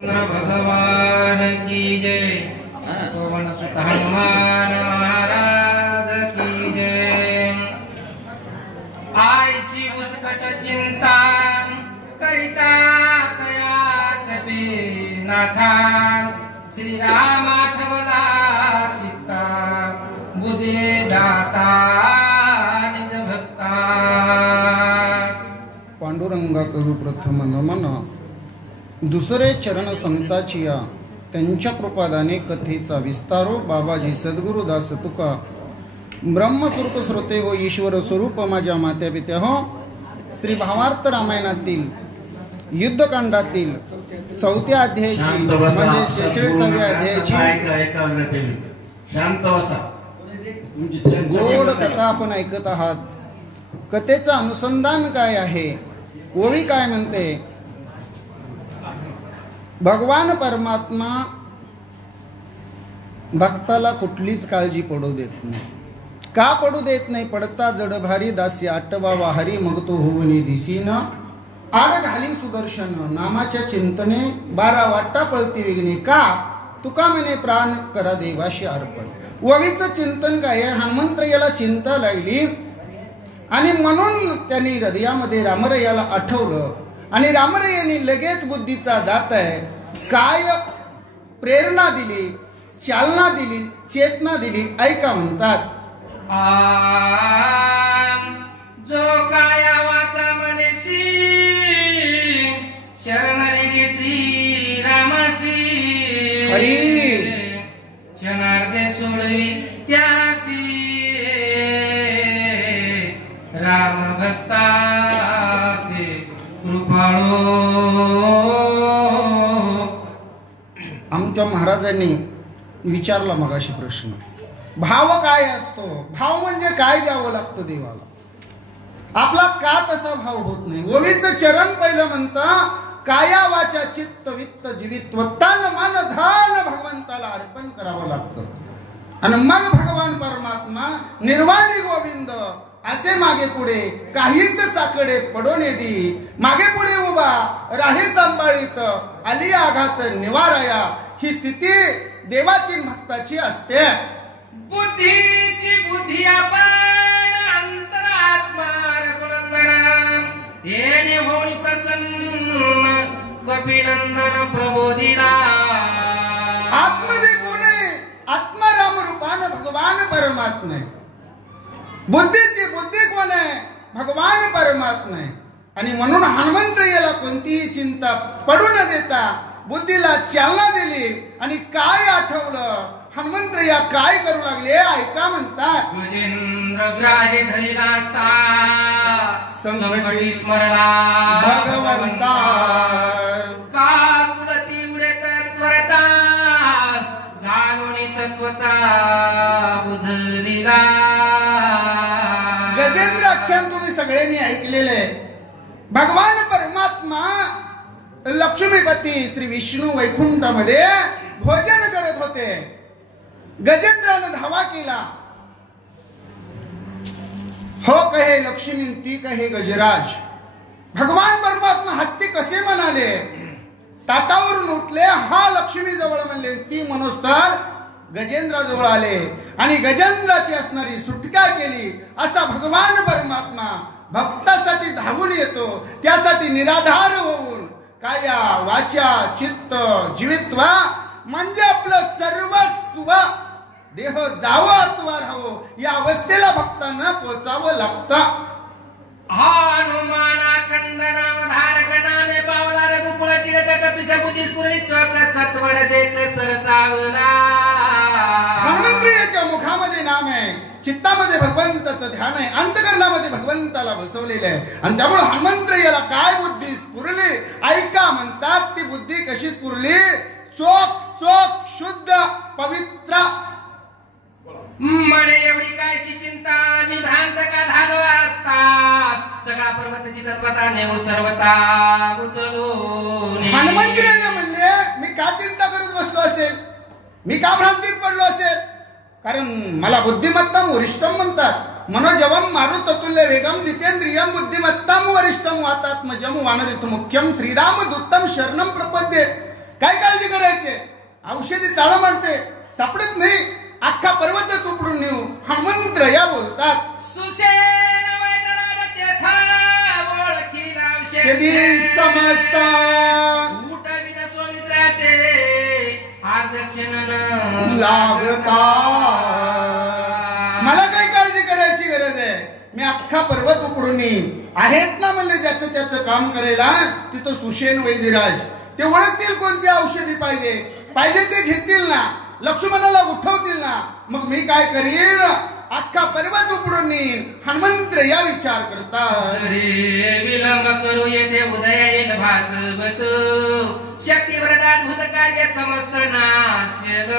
भगवान की जय। पवन सुत हनुमान महाराज की जय। आयसी उत्कट चिंता करिता तया कपे नाथा। श्री राम आठवला चित्ता बुद्धि दाता निज भक्ता। पांडुरंगा करू प्रथम नमन। दुसरे चरण संताचिया त्यांच्या कृपादाने कथेचा विस्तारो। बाबाजी सद्गुरुदास तुका ब्रह्मस्वरूप श्रोते हो ईश्वर स्वरूप माझ्या मात्या पित्या हो। श्री भावार्थ रामायणातील युद्धकांडातील 4थ्या अध्यायाची म्हणजे 46व्या अध्यायाची गोड कथा आपण ऐकत आहात। कथेचं अनुसंधान काय आहे, ओवी काय म्हणते। भगवान परमात्मा भक्ताला कुठलीच काळजी पडू देत नाही। का पडू देत नाही? पडता जडभारी दासी आटवा वाहरी मग तो होऊनी दिसीन। आड घाली सुदर्शन नामाच्या चिंतने 12 वाटा पळती विघ्ने। का? तुका म्हणे प्राण करा देवाशी अर्पण। ओवीचं चिंतन काय आहे? हनुमंतरायाला चिंता लागली आणि म्हणून त्यांनी हृदयामध्ये रामरयाला आठवलं आणि रामरयाने लगेच बुद्धीचा दात आहे काय प्रेरणा दिली, चालना दिली, चेतना दिली। ऐका म्हणतात, जो काया वाचा मनसी शरण गे श्री रामासी। हरी क्षणार्धे सोडवी त्यासी राम भक्तासी कृपाळो। आमच्या महाराजांनी विचारला मगाशी प्रश्न, भाव काय असतो? भाव म्हणजे काय द्यावं लागतं देवाला? आपला का तसा भाव होत नाही? ओवीचं चरण पहिलं म्हणतं, काया वाचा चित्त वित्त जीवित्व तन मन धन भगवंताला अर्पण करावं लागतं। आणि मग भगवान परमात्मा निर्वाणी गोविंद असे मागे पुढे काहीच साकडे पडोने दी। मागे पुढे उभा राही सांभाळीत आली आघात निवाराया। ही स्थिती देवाची भक्ताची असते। बुद्धीची बुद्धी आपण अंतरात्मा रघुनंदन येणे होई प्रसन्न कपिनंदन प्रबोधिला। आत्मध्ये कोण आहे? आत्माराम रूपान भगवान परमात्मा आहे। बुद्धीची बुद्धी कोण आहे? भगवान परमात्मा आहे। आणि म्हणून हनुमंत याला कोणतीही चिंता पडू न देता बुद्धीला चालना दिली आणि काय आठवलं? हनुमंत या काय करू लागले? ऐका म्हणतात, गजेंद्र ग्राहे धरिला असता संकटी स्मरला भगवंता। का कुलती उडे तत्वरता गानोनी तत्वता उधलिला। गजेंद्र आख्यान तुम्ही सगळ्यांनी ऐकलेले। भगवान परमात्मा लक्ष्मीपती श्री विष्णू वैकुंठामध्ये भोजन करत होते। गजेंद्रानं धावा केला, हो कहे लक्ष्मी ती कहे गजराज। भगवान परमात्मा हत्ती कसे म्हणाले? ताटावरून उठले, हा लक्ष्मी जवळ म्हणले, ती मनोस्तर गजेंद्राजवळ आले आणि गजेंद्राची असणारी सुटका केली। असा भगवान परमात्मा भक्तासाठी धावून येतो, त्यासाठी निराधार होऊन काया वाचा चित्त जीवित्व म्हणजे आपलं सर्वस्व देह जावं अथवा राहावं या अवस्थेला भक्तांना पोचावं लागतं। हनुमाना कंद नाम धारक नामे पावला रघुकुळ टिळक कपिस बुद्धी स्फुरणी चोख सत्वर देख सरसावला। हनुमंताच्या मुखामध्ये नाम आहे, चित्तामध्ये भगवंताचं ध्यान आहे, अंतकरणामध्ये भगवंताला बसवलेलं आहे। आणि त्यामुळे हनुमंत याला काय बुद्धी स्फुरली? ऐका म्हणतात, ती बुद्धी कशी स्फुरली? चोख चोख शुद्ध पवित्र। मने एवढी कायची चिंता मी भ्रांत का झालो आता। सगळा पर्वताची तत्वता नेऊ सर्वता उचलू। हनुमंत म्हणले, मी का चिंता करत बसलो असेल? मी का भ्रांतीत पडलो असेल? कारण मला बुद्धिमत्ताम वरिष्ठम म्हणतात। मनोजवम मारुततुल्य वेगम जितेंद्रियम बुद्धिमत्ताम वरिष्ठम वातात्मजम वानरित मुख्यम श्रीराम दूतम शरणम प्रपद्ये। काय काळजी करायचे? औषधी चाळ मारते सापडत नाही, अख्खा पर्वतच उपडून नेऊ हनुमंत्र या बोलतात. सुसेन वैदनाथ तेथा ओळखीला शेती समजता उठविन स्वामित्राते आदक्षिण लागता. मला काही काळजी करायची गरज आहे? मी अख्खा पर्वत उपडून येईन. आहेत ना म्हणले ज्याचं त्याचं काम करायला तिथं सुषेण वैदिराज, ते ओळखतील कोणती औषधी पाहिजे ते घेतील ना, लक्ष्मणाला उठवतील ना. मग मी काय करीन? अख्खा पर्वत उपडून येईन. हनुमंत्र या विचार करतात. विलंब करू येते उदय येईल भासवत शक्ती वरदान भूत कार्य समस्त नाशल.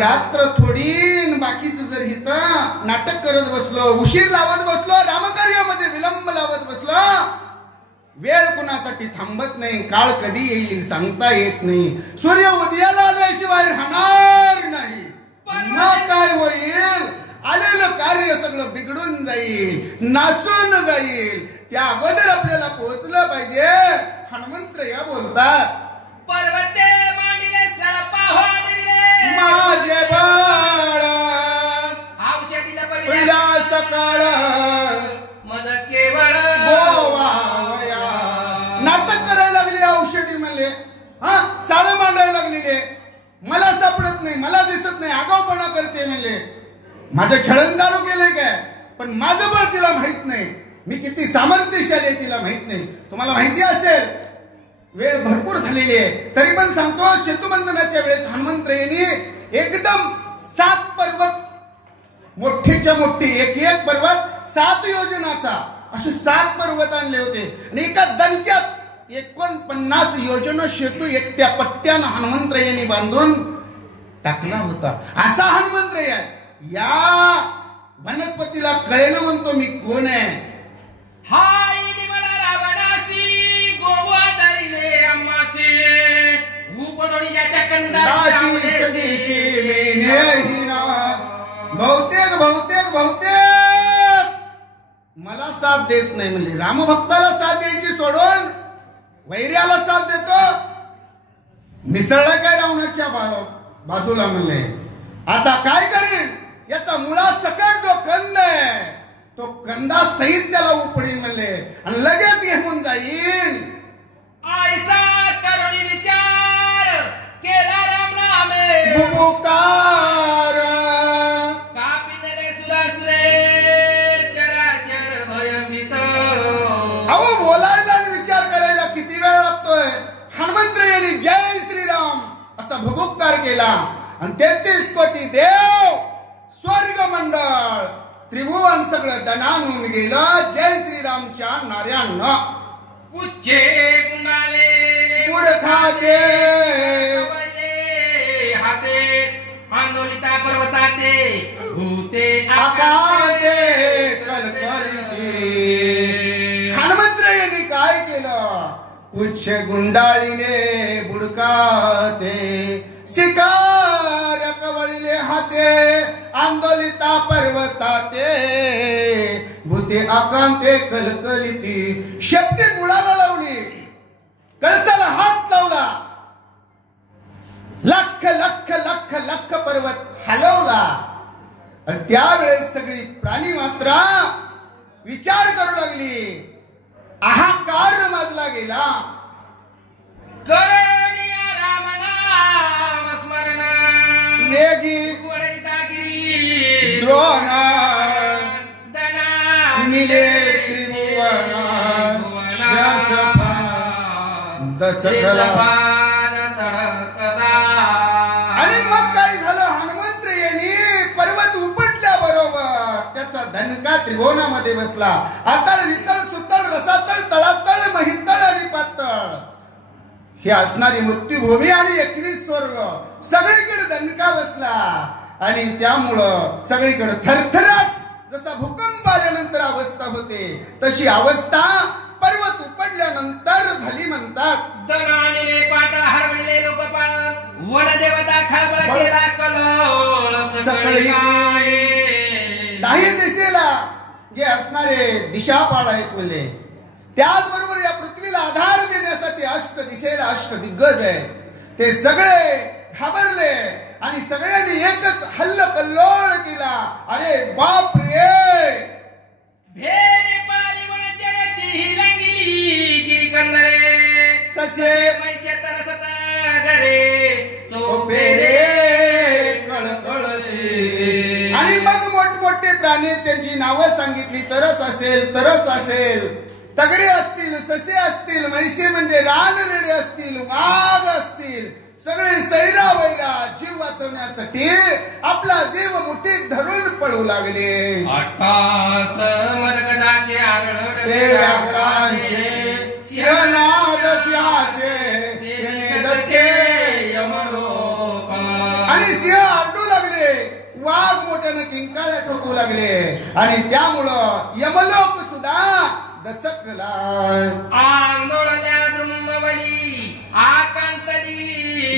रात्र थोडी बाकीचं जर हिथं नाटक करत बसलो, उशीर लावत बसलो, रामकार्यामध्ये विलंब लावत बसलो, वेळ कुणासाठी थांबत नाही. काळ कधी येईल सांगता येत नाही. सूर्य उदयाला आल्याशिवाय राहणार नाही. मग काय होईल? आलेलं कार्य सगळं बिघडून जाईल, नासून जाईल. त्या अगोदर आपल्याला पोहोचलं पाहिजे. हनुमंत्र या बोलतात. पर्वते मांडिले सळपा दिले माझे बाळ औषधीला पहिला सकाळ मद केवळ गोवावया. नाटक करायला लागले औषधी म्हणले, हा चाळ मांडायला लागलेले, मला सापडत नाही, मला दिसत नाही, आगाऊपणा करते म्हणले. माझं छळण चालू केलंय काय? पण माझं बळ तिला माहित नाही. मी किती सामर्थ्यशाली आहे तिला माहित नाही. तुम्हाला माहिती असेल वेळ भरपूर झालेली आहे, तरी पण सांगतो. सेतुबंधनाच्या वेळेस हनुमंत्र यांनी एकदम 7 पर्वत, मोठेच्या मोठे एक पर्वत 7 योजनाचा, असे 7 पर्वत आणले होते. आणि एका दणक्यात 49 योजना सेतू एकट्या पट्ट्यानं हनुमंत्र यांनी बांधून टाकला होता. असा हनुमंत्र या वनस्पतीला कळेना म्हणतो मी कोण आहे. हाय मला रावणासी गोवा दळीले अम्मासी उपडोळीच्या कंडाची दिशी मेनेहिना. बहुतेक मला साथ देत नाही म्हणले. रामभक्ताला साथ द्यायची सोडून वैर्याला साथ देतो. मिसळला काय रावणाच्या बाजूला म्हणले. आता काय करीन? याचा मुळात सकट जो कंद आहे तो कंदा सहित त्याला उपडीन म्हणले आणि लगेच घेऊन जाईन. आयसा करुणी विचार केला राम नामे बुबुकार कापिनले सुरासुरे चराचर भयभीत. अहो बोलायला आणि विचार करायला किती वेळ लागतोय. हनुमंत्र यांनी जय श्रीराम असा भुबुक्कार केला आणि 33 कोटी देव, स्वर्ग मंडळ, त्रिभुवन सगळं दणानून गेलं जय श्रीरामच्या नाऱ्यानं. उच्चे गुणाले पुढ खाते हाते आंदोलिता पर्वताते भूते आकाते कलकलते. हनुमंत्र यांनी काय केलं? उच्च गुंडाळीले बुडकाते, शिकार कवळीले हाते, आंदोलिता पर्वताते भूते आकांते कलकलिती. शेपटी मुळाला लावली, कळसाला हात लावला, लख लख लख लख पर्वत हलवला. आणि त्यावेळेस सगळी प्राणी मात्रा विचार करू लागली. आहाकार माजला गेला. करणीय राम नाम स्मरण वेगी वडितागिरी द्रोण दना निले त्रिभुवन दचकला. आणि मग काय झालं? हनुमंत्र यांनी पर्वत उपटल्या बरोबर त्याचा धनका त्रिभुवनामध्ये बसला. आतळ वितळ सुतळ रसातळ तळातळ महितळ आणि पातळ ही असणारी मृत्यूभूमी आणि 21 स्वर्ग सगळीकडे दणका बसला. आणि त्यामुळं सगळीकडे थरथराट, जसा भूकंप आल्यानंतर अवस्था होते तशी अवस्था पर्वत उपडल्यानंतर झाली म्हणतात. दणानिले पाताळ हरवले लोकपाळ वड देवता खळबळ केला कलोळ सगळी काही दिशेला जे असणारे दिशापाळ आहेत बोलले. त्याचबरोबर या पृथ्वीला आधार देण्यासाठी अष्ट दिशेला अष्ट दिग्गज आहेत ते सगळे घाबरले आणि सगळ्यांनी एकच हल्ल कल्लोळ केला. अरे बाप रे, भेडे पाली वनचरती हिलंगिली गिरिकंदरे ससे पैसे तरसत गरे चोपे रे कळकळते. आणि मग मोठमोठे प्राणी त्यांची नावं सांगितली. तरस असेल, तरस असेल, तगरे असतील, ससे असतील, म्हैसे म्हणजे रानरेडे असतील, वाघ असतील, सगळे सैरा वैरा जीव वाचवण्यासाठी आपला जीव मुठीत धरून पळू लागले. अट्टास मरगदाचे आरडते व्याघ्रांचे शिवनाद सिंहाचे तेने दचके यमलोक. आणि सिंह आरडू लागले, वाघ मोठ्यानं किंकाळ्या ठोकू लागले आणि त्यामुळं यमलोक सुद्धा दचकला. आंदोलन्या दुर्मवली आकांतली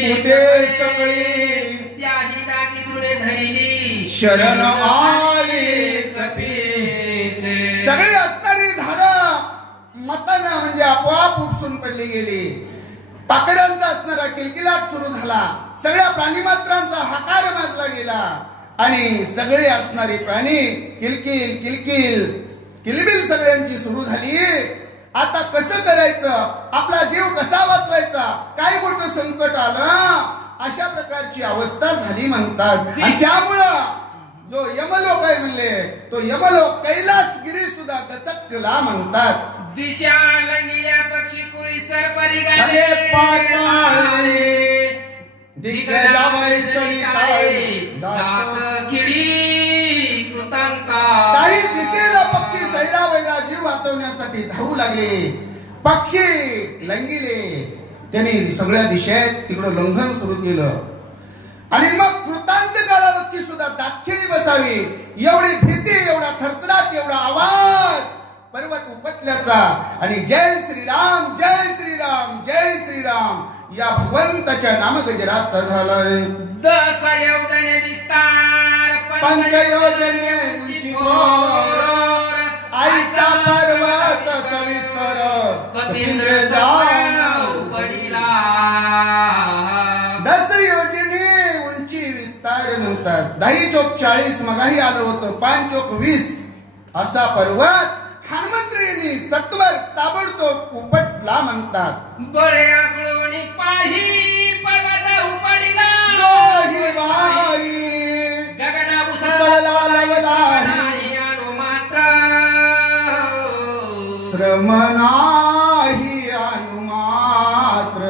भूते सगळी त्याही दाती तुळे धरली शरण आली कपीसे. सगळी असणारी झाडं मतानं म्हणजे आपोआप उपसून पडली गेली. पाकड्यांचा असणारा किलकिलाट सुरू झाला. सगळ्या प्राणीमात्रांचा हाकार माजला गेला आणि सगळे असणारी प्राणी किलकिल किलकिल किलबिल सगळ्यांची सुरू झाली. आता कसं करायचं, आपला जीव कसा वाचवायचा, काय मोठं संकट आलं, अशा प्रकारची अवस्था झाली म्हणतात. आणि त्यामुळं जो यमलोक आहे म्हणले तो यमलोक कैलासगिरी सुद्धा दचकला म्हणतात. दिशा लंगिल्या पक्षी कुळी सरपरी गाले पाताळे दिग्गजावै सरिताळे दात खिळी कृतांता. काही दिसेला पक्षी सैरा वैरा जीव वाचवण्यासाठी धावू लागले. पक्षी लंगिले, त्यांनी सगळ्या दिशेत तिकडं लंघन सुरू केलं. आणि मग कृतांत काळाची सुद्धा दातखिळी बसावी एवढी भीती, एवढा थरथराट, एवढा आवाज पर्वत उपटल्याचा. आणि जय श्रीराम, जय श्रीराम, जय श्रीराम या भगवंताच्या नामगजराचा झालाय. 10 योजने विस्तार पंचयोजने उंची थोर, ऐसा पर्वत सविस्तर कपिंद्र जाऊ पडिला. 10 योजने उंची विस्तार म्हणतात. 10 चोक 40 मगाही आलं होतं, 5 चोक 20 असा पर्वत हनुमंत्रींनी सत्वर ताबडतोब उपटला म्हणतात. बळे आकळून पाही पर्वत उपडिला. गगना उसळला लवलाही अनुमात्र श्रम नाही अनुमात्र.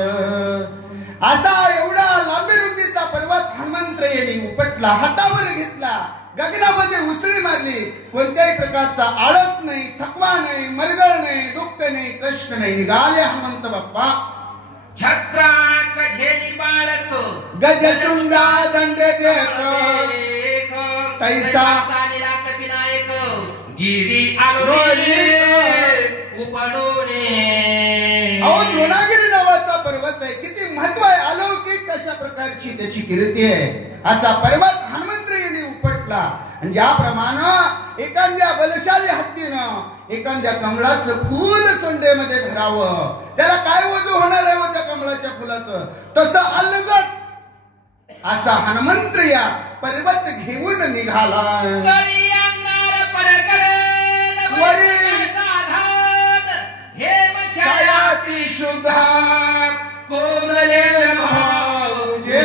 असा एवढा लांबीरुंदीचा पर्वत हनुमंतरायांनी उपटला, हातावर घेतला, गगनामध्ये उसळी मारली. कोणत्याही प्रकारचा आळस नाही, थकवा नाही, मरगळ नाही, दुःख नाही, कष्ट नाही. निघाले हनुमंत बाप्पा. छत्रा कझेली बाळक गजचुंडा दंड देत तैसा चालेला कपिनायक गिरी आलो उपडोने. अहो, द्रोणागिरी नावाचा पर्वत आहे, किती महत्व आहे, अलौकिक कशा प्रकारची त्याची कीर्ती आहे. असा पर्वत हनुमंतरायांनी उपटला. आणि ज्याप्रमाणे एखाद्या बलशाली हत्तीनं एखाद्या कमळाचं फूल सोंडेमध्ये धरावं, त्याला काय वजू होणार आहे त्या कमळाच्या फुलाचं, तसं अलगत असा हनुमंत या पर्वत घेऊन निघाला. छायाती शुद्धा कोंदले भाऊजे.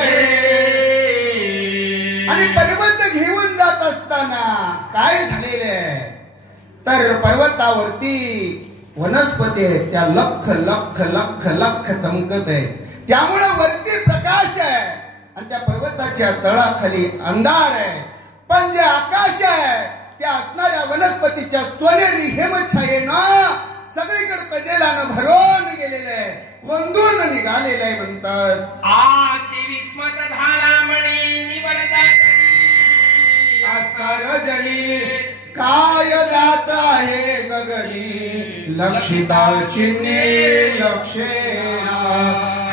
आणि पर्वत घेऊन जात असताना काय झालेले तर पर्वतावरती वनस्पती आहेत, त्या लख लख लख लख चमकत आहेत. त्यामुळे वरती प्रकाश आहे आणि त्या पर्वताच्या तळाखाली अंधार आहे. पण जे आकाश आहे त्या असणाऱ्या वनस्पतीच्या सोनेरी हेमछायेनं सगळीकडे तजेलानं भरून गेलेलं आहे, कोंदून निघालेलं आहे म्हणतात. आती विस्मत धारा मणी निवडतात आस्तार जणी काय जात आहे गगनी लक्षिता चिन्हे लक्षेना.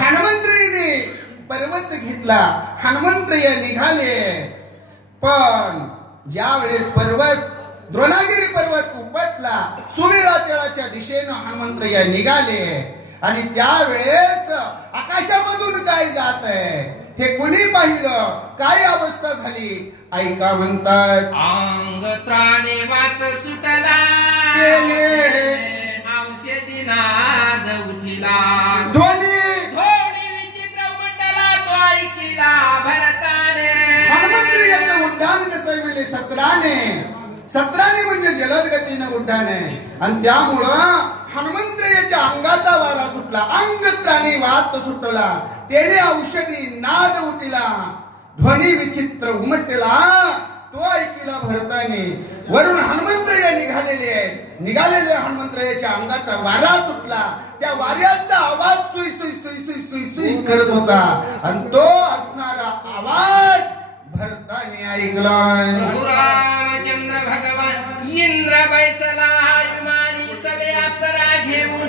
हनुमंतरीने पर्वत घेतला, हनुमंतरीय निघाले. पण ज्या वेळेस पर्वत द्रोणागिरी पर्वत उपटला, सुवेळाचळाच्या दिशेनं हनुमंतराय निघाले आणि त्यावेळेस आकाशामधून काय जात आहे हे कुणी पाहिलं, काय अवस्था झाली ऐका म्हणतात. अंग त्राणे वाट सुटला तेने औषधी नाद उठिला ध्वनी थोडी विचित्र उमटला तो ऐकिला भरताने. हनुमंत्री याचं उड्डाण कसं आहे म्हणजे सत्राने म्हणजे जलद गतीनं उड्डाण आहे आणि त्यामुळं हनुमंत्रयाच्या अंगाचा वारा सुटला, अंग त्राणी वात सुटला, त्याने औषधी नाद उठिला, ध्वनी विचित्र उमटला तो ऐकिला भरताने. वरून हनुमंत्रय निघालेले हनुमंत्रयाच्या अंगाचा वारा सुटला, त्या वाऱ्याचा आवाज सुई सुई सुई सुई सुई सुई करत होता आणि तो असणारा आवाज भरताने ऐकलाय. रामचंद्र भगवान इंद्र बैसला विमानी सगळे अप्सरा घेऊन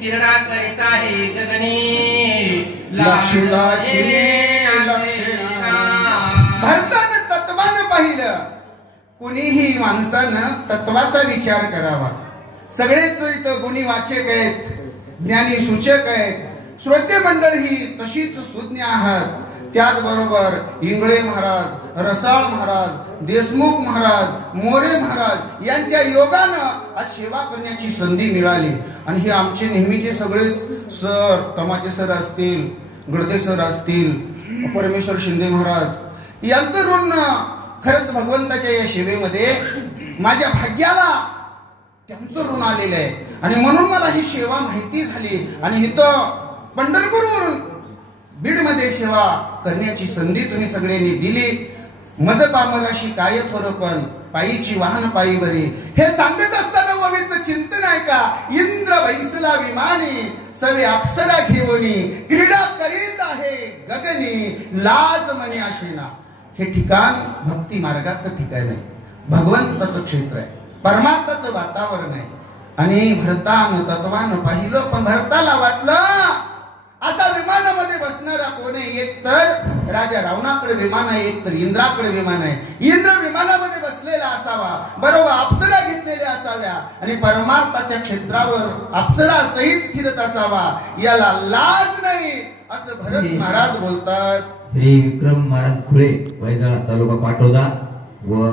क्रीडा करीत आहे गगनी भरतानं तत्वानं पाहिलं. कुणीही माणसानं तत्वाचा विचार करावा. सगळेच इथं गुणी वाचक आहेत, ज्ञानी सूचक आहेत, श्रोते मंडळ ही तशीच सुज्ञ आहात. त्याचबरोबर इंगळे महाराज, रसाळ महाराज, देशमुख महाराज, मोरे महाराज यांच्या योगानं आज सेवा करण्याची संधी मिळाली. आणि हे आमचे नेहमीचे सगळे सर, तमाचे सर असतील, गडदे सर असतील, परमेश्वर शिंदे महाराज यांचं ऋण खरंच भगवंताच्या या सेवेमध्ये माझ्या भाग्याला त्यांचं ऋण आलेलं आहे. आणि म्हणून मला ही सेवा माहिती झाली आणि इथं पंढरपूरवरून बीडमध्ये सेवा करण्याची संधी तुम्ही सगळ्यांनी दिली. मज पामराशी काय थोरपण पायीची वाहन पायी बरी, हे सांगत असताना ओवीचं चिंतन आहे का. इंद्र बैसला विमानी सवे अप्सरा घेऊनी क्रीडा करीत आहे गगनी लाज मने आशेना. हे ठिकाण भक्ती मार्गाचं ठिकाण आहे, भगवंताचं क्षेत्र आहे, परमात्माचं वातावरण आहे. आणि भरतानं तत्वानं पाहिलं, पण भरताला वाटलं आता विमानामध्ये बसणारा कोण आहे. एक तर राजा रावणाकडे विमान आहे, एक तर इंद्राकडे विमान आहे. इंद्र विमानामध्ये बसलेला असावा, बरोबर अप्सरा घेतलेल्या असाव्या आणि परमार्थाच्या क्षेत्रावर अप्सरा सहित फिरत असावा. याला लाज नाही असं भरत महाराज बोलतात. श्री विक्रम महाराज खुळे, वैजाळा तालुका पाटोदा व